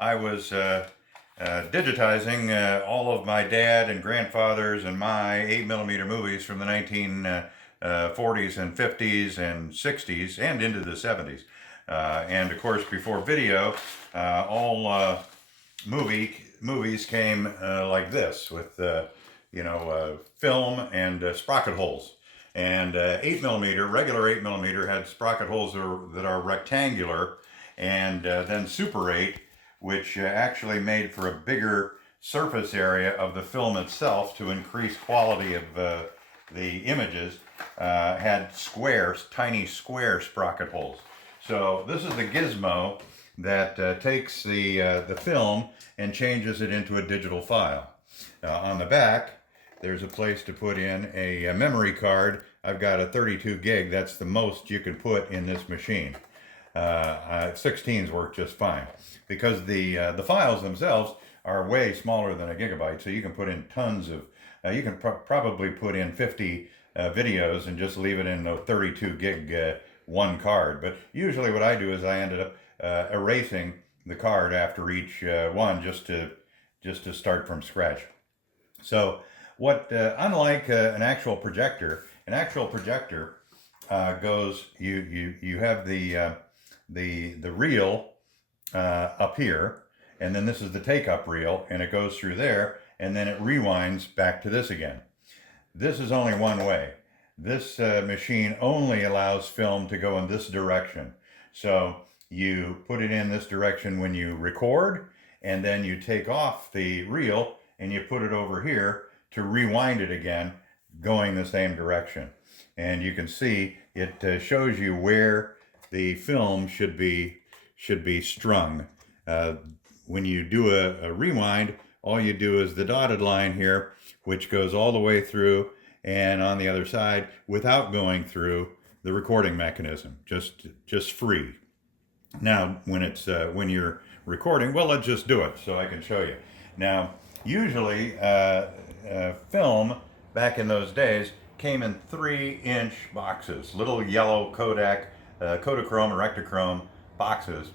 I was digitizing all of my dad and grandfather's and my 8mm movies from the 1940s and 50s and 60s and into the 70s. And of course, before video, all movies came like this with film and sprocket holes. And 8mm, regular 8mm, had sprocket holes that are rectangular, and then Super 8, which actually made for a bigger surface area of the film itself to increase quality of the images, had squares, tiny square sprocket holes. So this is the gizmo that takes the film and changes it into a digital file. On the back, there's a place to put in a memory card. I've got a 32 gig. That's the most you can put in this machine. 16s work just fine because the files themselves are way smaller than a gigabyte. So you can put in tons of, you can probably put in 50 videos and just leave it in a 32 gig one card. But usually what I do is I ended up erasing the card after each one just to start from scratch. So what unlike an actual projector goes, you have the reel up here, and then this is the take up reel, and it goes through there, and then it rewinds back to this again. This is only one way. This machine only allows film to go in this direction. So you put it in this direction when you record, and then you take off the reel and you put it over here to rewind it again, going the same direction. And you can see it shows you where the film should be strung. When you do a rewind, all you do is the dotted line here, which goes all the way through and on the other side without going through the recording mechanism, just free. Now, when you're recording, well, let's just do it so I can show you. Now, usually film back in those days came in 3-inch boxes, little yellow Kodak, Kodachrome or Ektachrome boxes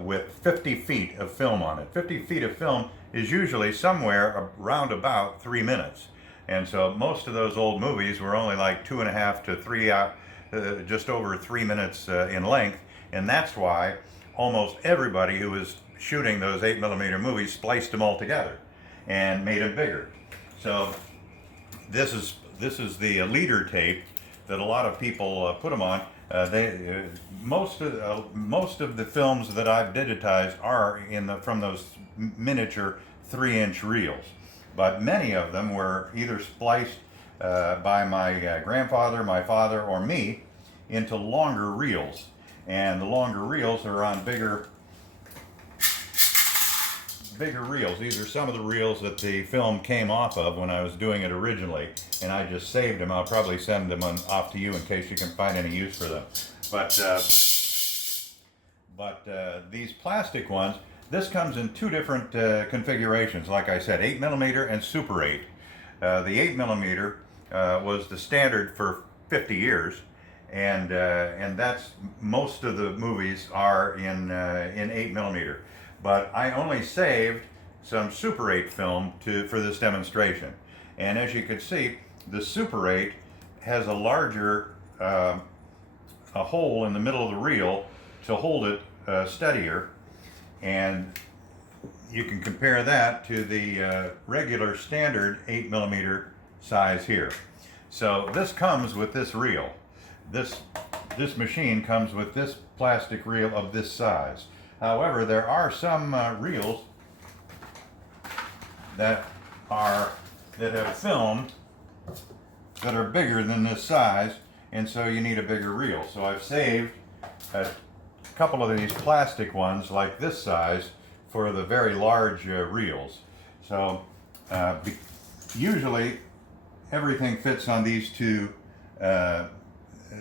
with 50 feet of film on it. 50 feet of film is usually somewhere around about 3 minutes. And so most of those old movies were only like 2.5 to 3, just over 3 minutes in length. And that's why almost everybody who was shooting those 8mm movies spliced them all together and made them bigger. So this is the leader tape that a lot of people put them on. Most of the films that I've digitized are from those miniature 3-inch reels, but many of them were either spliced by my grandfather, my father, or me into longer reels. And the longer reels are on bigger reels. These are some of the reels that the film came off of when I was doing it originally, and I just saved them. I'll probably send them off to you in case you can find any use for them. But these plastic ones, this comes in 2 different configurations. Like I said, 8mm and Super 8. The 8mm was the standard for 50 years. And that's most of the movies are in 8mm. But I only saved some Super 8 film for this demonstration. And as you can see, the Super 8 has a larger a hole in the middle of the reel to hold it steadier. And you can compare that to the regular standard 8mm size here. So this comes with this reel. This machine comes with this plastic reel of this size. However, there are some reels that have film that are bigger than this size, and so you need a bigger reel. So I've saved a couple of these plastic ones like this size for the very large reels. So usually everything fits on these two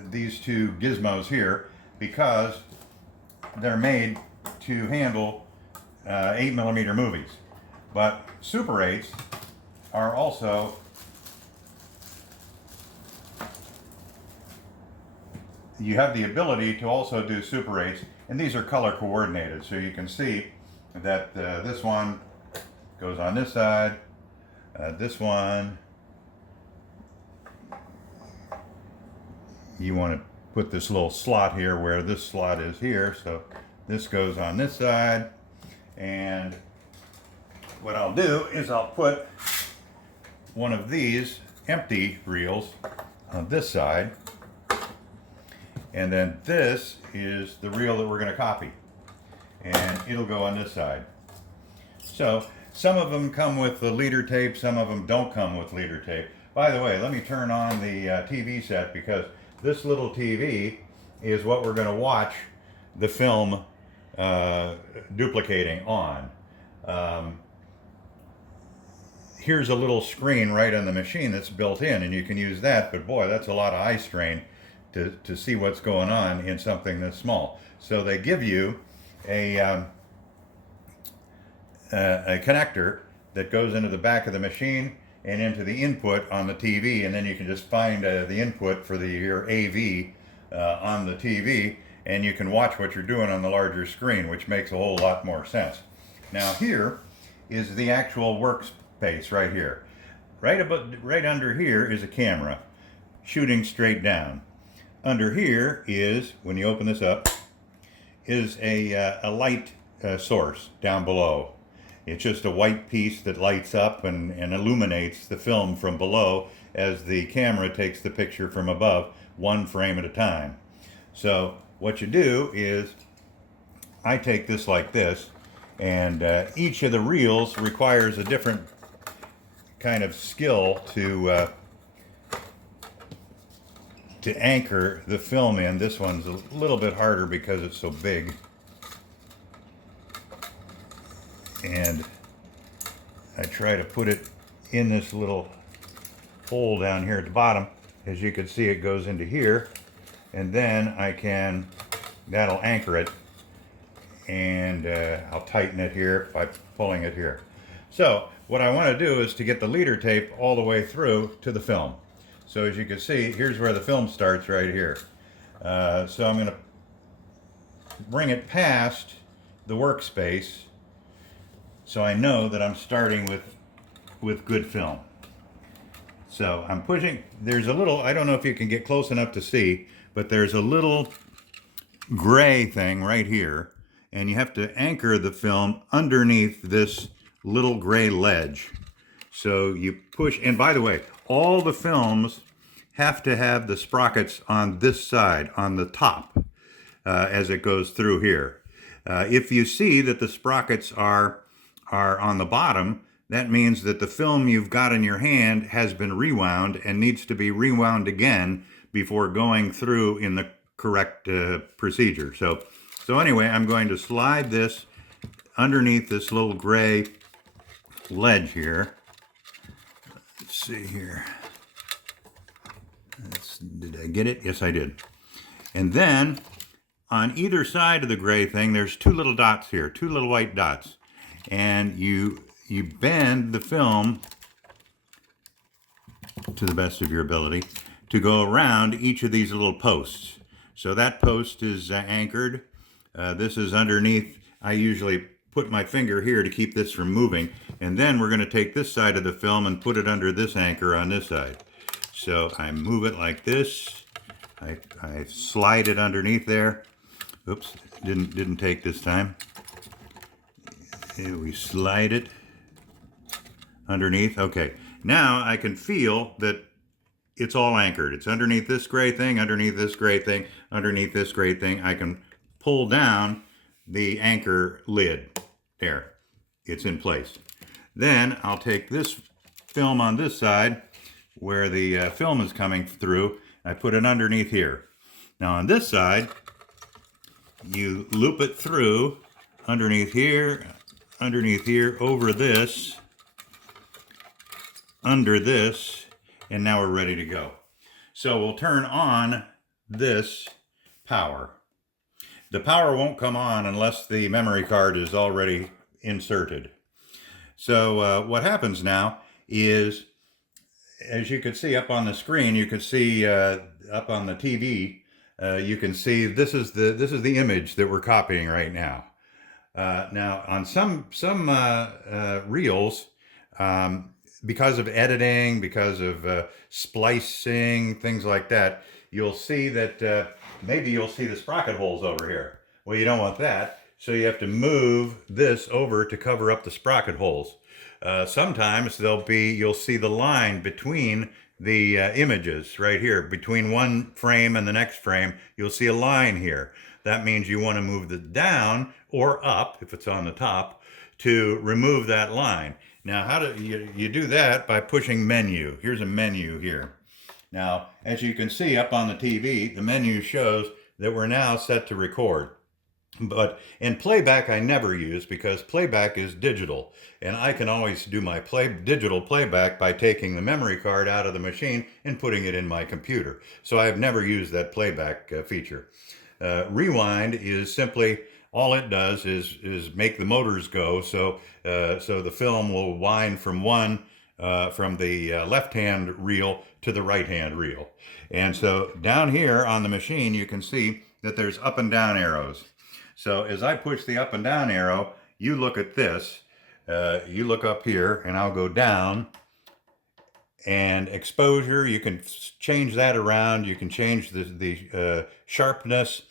gizmos here because they're made to handle 8mm movies. But Super 8s are also you have the ability to also do Super 8s, and these are color coordinated, so you can see that this one goes on this side. This one, you want to put this little slot here where this slot is here. So this goes on this side. And what I'll do is I'll put one of these empty reels on this side. And then this is the reel that we're going to copy. And it'll go on this side. So some of them come with the leader tape, some of them don't come with leader tape. By the way, let me turn on the TV set, because this little TV is what we're going to watch the film duplicating on. Here's a little screen right on the machine that's built in, and you can use that, but boy, that's a lot of eye strain to see what's going on in something this small. So they give you a connector that goes into the back of the machine and into the input on the TV, and then you can just find the input for your AV on the TV, and you can watch what you're doing on the larger screen, which makes a whole lot more sense. Now here is the actual workspace right here. Right under here is a camera shooting straight down. Under here is, when you open this up, is a light source down below. It's just a white piece that lights up and illuminates the film from below as the camera takes the picture from above, one frame at a time. So what you do is, I take this like this, and each of the reels requires a different kind of skill to anchor the film in. This one's a little bit harder because it's so big. And I try to put it in this little hole down here at the bottom. As you can see, it goes into here, and then that'll anchor it, and I'll tighten it here by pulling it here. So what I want to do is to get the leader tape all the way through to the film. So as you can see, here's where the film starts right here. So I'm going to bring it past the workspace, so I know that I'm starting with good film. So I'm pushing, there's a little, I don't know if you can get close enough to see, but there's a little gray thing right here, and you have to anchor the film underneath this little gray ledge. So you push, and by the way, all the films have to have the sprockets on this side, on the top, as it goes through here. If you see that the sprockets are on the bottom, that means that the film you've got in your hand has been rewound and needs to be rewound again before going through in the correct procedure. So anyway, I'm going to slide this underneath this little gray ledge here. Let's see here. Did I get it? Yes, I did. And then on either side of the gray thing, there's two little dots here, two little white dots. And you bend the film to the best of your ability to go around each of these little posts. So that post is anchored. This is underneath. I usually put my finger here to keep this from moving. And then we're going to take this side of the film and put it under this anchor on this side. So I move it like this. I slide it underneath there. Oops, didn't take this time. Here we slide it underneath. Okay, now I can feel that it's all anchored. It's underneath this gray thing, underneath this gray thing, underneath this gray thing. I can pull down the anchor lid. There, it's in place. Then I'll take this film on this side where the film is coming through. I put it underneath here. Now on this side, you loop it through underneath here, over this, under this, and now we're ready to go. So we'll turn on this power. The power won't come on unless the memory card is already inserted. So what happens now is, as you can see up on the screen, you can see up on the TV, you can see this is the image that we're copying right now. Now, on some reels, because of editing, because of splicing, things like that, you'll see that maybe you'll see the sprocket holes over here. Well, you don't want that, so you have to move this over to cover up the sprocket holes. Sometimes you'll see the line between the images right here, between one frame and the next frame. You'll see a line here. That means you want to move it down or up, if it's on the top, to remove that line. Now, how do you do that? By pushing menu. Here's a menu here. Now, as you can see up on the TV, the menu shows that we're now set to record. But in playback, I never use, because playback is digital, and I can always do my digital playback by taking the memory card out of the machine and putting it in my computer. So I have never used that playback feature. Rewind is simply, all it does is make the motors go, so the film will wind from the left-hand reel to the right-hand reel. And so down here on the machine, you can see that there's up and down arrows. So as I push the up and down arrow, you look at this, you look up here, and I'll go down. And exposure, you can change that around. You can change the sharpness.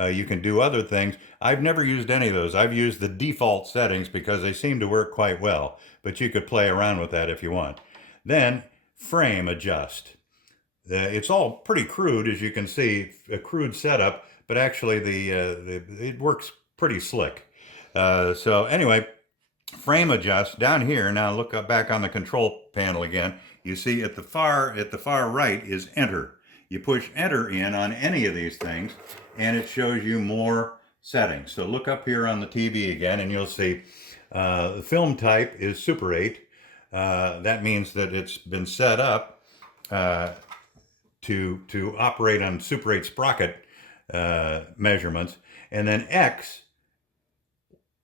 You can do other things. I've never used any of those. I've used the default settings because they seem to work quite well. But you could play around with that if you want. Then frame adjust. It's all pretty crude, as you can see, a crude setup. But actually, it works pretty slick. So anyway, frame adjust down here. Now look back on the control panel again. You see at the far right is enter. You push enter in on any of these things, and it shows you more settings. So look up here on the TV again, and you'll see the film type is Super 8. That means that it's been set up to operate on Super 8 sprocket measurements. And then X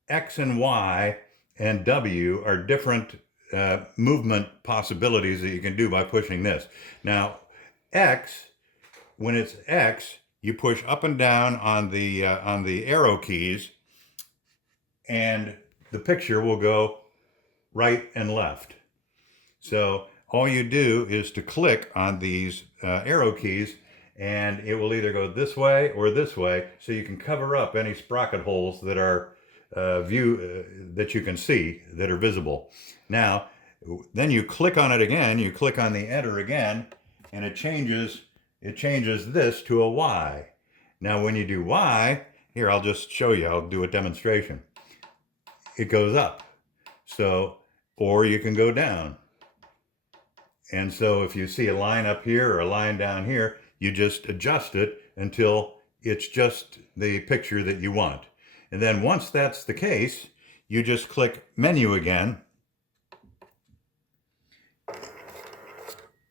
and Y and W are different movement possibilities that you can do by pushing this. Now, when it's X, you push up and down on the arrow keys, and the picture will go right and left. So all you do is to click on these arrow keys, and it will either go this way or this way, so you can cover up any sprocket holes that are that you can see that are visible. Now, then you click on it again, you click on the enter again, and it changes this to a Y. Now when you do Y, here I'll just show you, I'll do a demonstration. It goes up. So, or you can go down. And so if you see a line up here or a line down here, you just adjust it until it's just the picture that you want. And then once that's the case, you just click menu again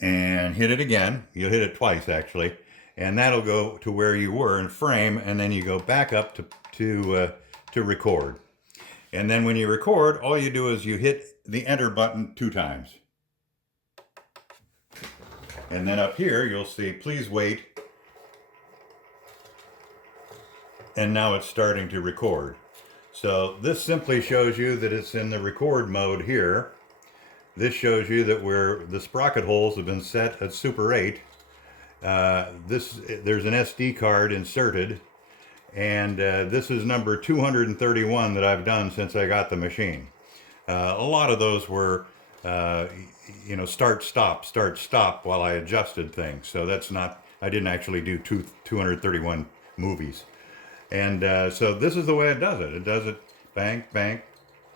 and hit it again. You'll hit it twice actually, and that'll go to where you were in frame, and then you go back up to record. And then when you record, all you do is you hit the enter button 2 times. And then up here, you'll see, please wait. And now it's starting to record. So this simply shows you that it's in the record mode here. This shows you that the sprocket holes have been set at Super 8. There's an SD card inserted. And this is number 231 that I've done since I got the machine. A lot of those were start, stop while I adjusted things. So I didn't actually do 231 movies. And so this is the way it does it. It does it bang, bang,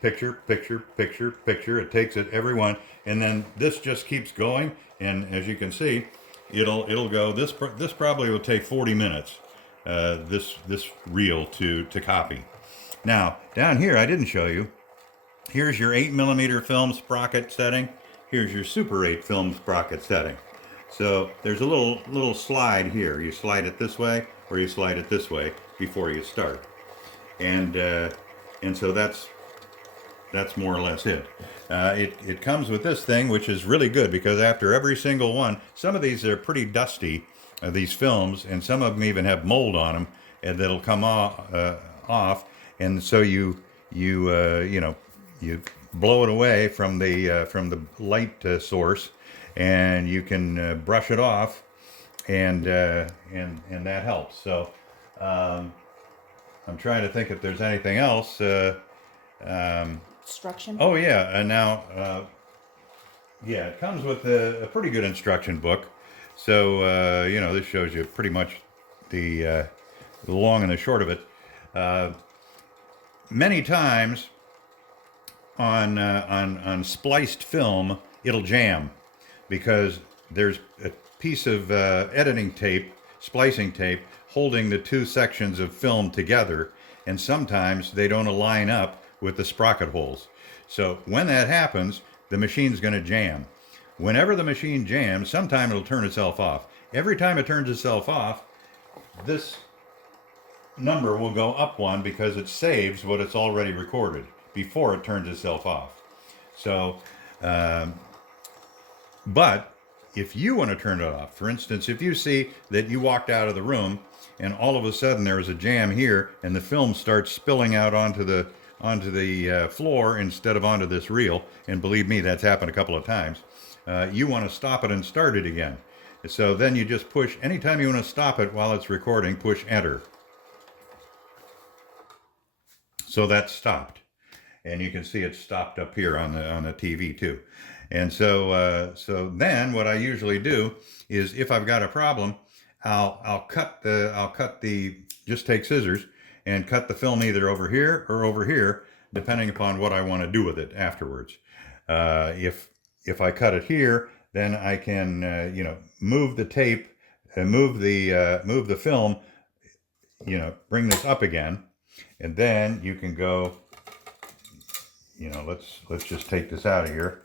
picture, picture, picture, picture. It takes it every one. And then this just keeps going. And as you can see, it'll go, this probably will take 40 minutes, this reel to copy. Now, down here, I didn't show you. Here's your 8mm film sprocket setting. Here's your Super 8 film sprocket setting. So there's a little slide here. You slide it this way or you slide it this way before you start. And so that's more or less it. It comes with this thing, which is really good, because after every single one, some of these are pretty dusty, these films, and some of them even have mold on them, and that'll come off. And so you you know, you blow it away from the light source, and you can brush it off, and that helps. So I'm trying to think if there's anything else. Instruction. Oh yeah, and now yeah, it comes with a pretty good instruction book. So you know, this shows you pretty much the long and the short of it. Many times on spliced film, it'll jam because there's a piece of editing tape, splicing tape, holding the two sections of film together, and sometimes they don't align up with the sprocket holes. So when that happens, the machine's going to jam. Whenever the machine jams, sometime it'll turn itself off. Every time it turns itself off, this number will go up one because it saves what it's already recorded before it turns itself off. So, but if you want to turn it off, for instance, if you see that you walked out of the room and all of a sudden there is a jam here and the film starts spilling out onto the floor instead of onto this reel, and believe me, that's happened a couple of times, you want to stop it and start it again. So then you just push, anytime you want to stop it while it's recording, push enter. So that's stopped. And you can see it stopped up here on the TV too. And so so then what I usually do is, if I've got a problem, I'll cut the just take scissors and cut the film either over here or over here, depending upon what I want to do with it afterwards. If I cut it here, then I can you know, move the tape and move the film, you know, bring this up again, and then you can go, you know, let's just take this out of here,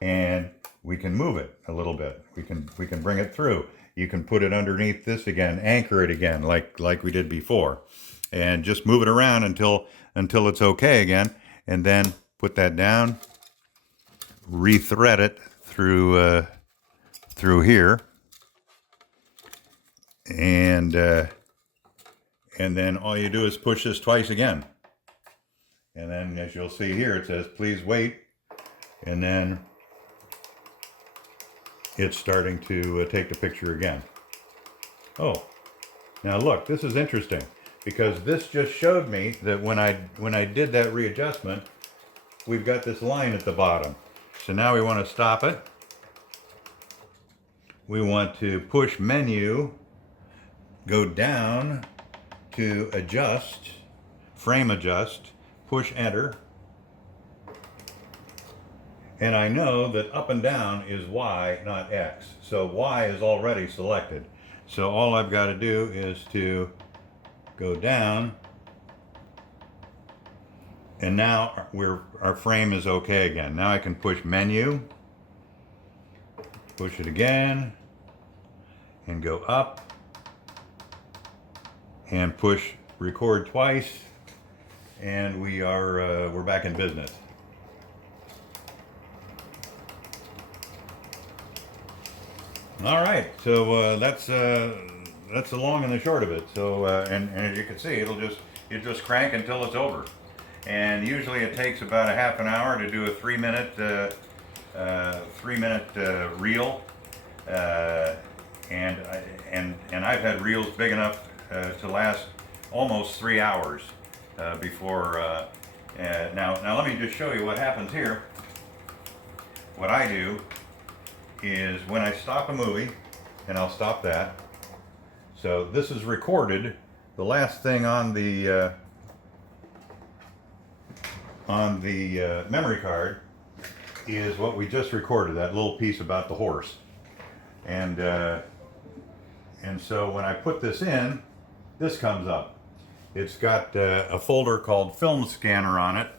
and we can move it a little bit. We can bring it through. You can put it underneath this again, anchor it again, like we did before, and just move it around until it's okay again, and then put that down, rethread it through through here, and then all you do is push this twice again. And then, as you'll see here, it says, please wait. And then it's starting to take the picture again. Oh, now look, this is interesting, because this just showed me that when I did that readjustment, we've got this line at the bottom. So now we want to stop it. We want to push menu, go down to adjust, frame adjust, push enter, and I know that up and down is Y, not X. So Y is already selected. So all I've got to do is to go down, and now our frame is okay again. Now I can push menu, push it again, and go up, and push record twice, and we're back in business. All right, so that's the long and the short of it. So and as you can see, you just crank until it's over, and usually it takes about a half an hour to do a 3-minute reel, and I've had reels big enough to last almost 3 hours before. Now let me just show you what happens here. What I do is, when I stop a movie, and I'll stop that. So this is recorded. The last thing on the memory card is what we just recorded, that little piece about the horse. And so when I put this in, this comes up. It's got a folder called Film Scanner on it,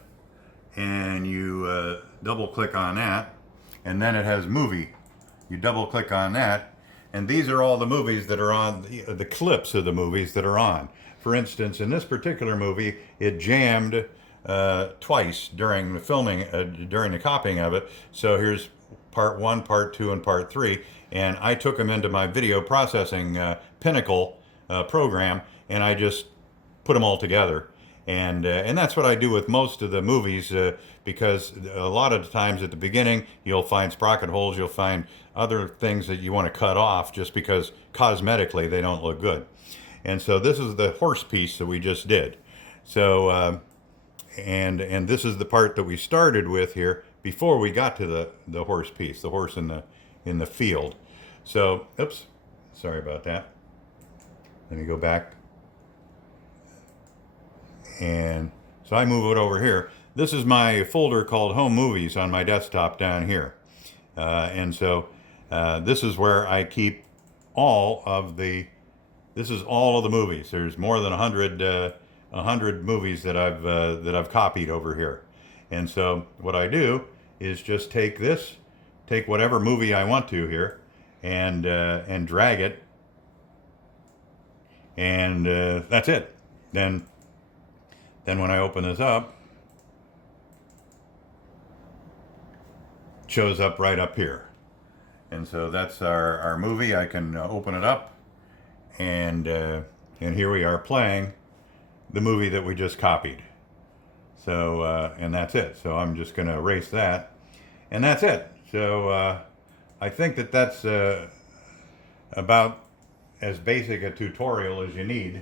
and you double click on that, and then it has movie. You double click on that, and these are all the movies that are on, the clips of the movies that are on. For instance, in this particular movie, it jammed twice during the filming, during the copying of it. So here's part 1, part 2, and part 3, and I took them into my video processing Pinnacle program, and I just put them all together, And that's what I do with most of the movies, because a lot of the times at the beginning you'll find sprocket holes, you'll find other things that you want to cut off just because cosmetically they don't look good. And so this is the horse piece that we just did. So and this is the part that we started with here before we got to the horse piece, the horse in the field. So oops, sorry about that. Let me go back. And so I move it over here. This is my folder called Home Movies on my desktop down here. And so this is where I keep all of the, this is all of the movies. There's more than 100 movies that I've copied over here. And so what I do is just take this, take whatever movie I want to here, and drag it, and that's it. Then when I open this up, it shows up right up here. And so that's our movie. I can open it up, and here we are playing the movie that we just copied. So and that's it. So I'm just going to erase that, and that's it. So I think that's about as basic a tutorial as you need.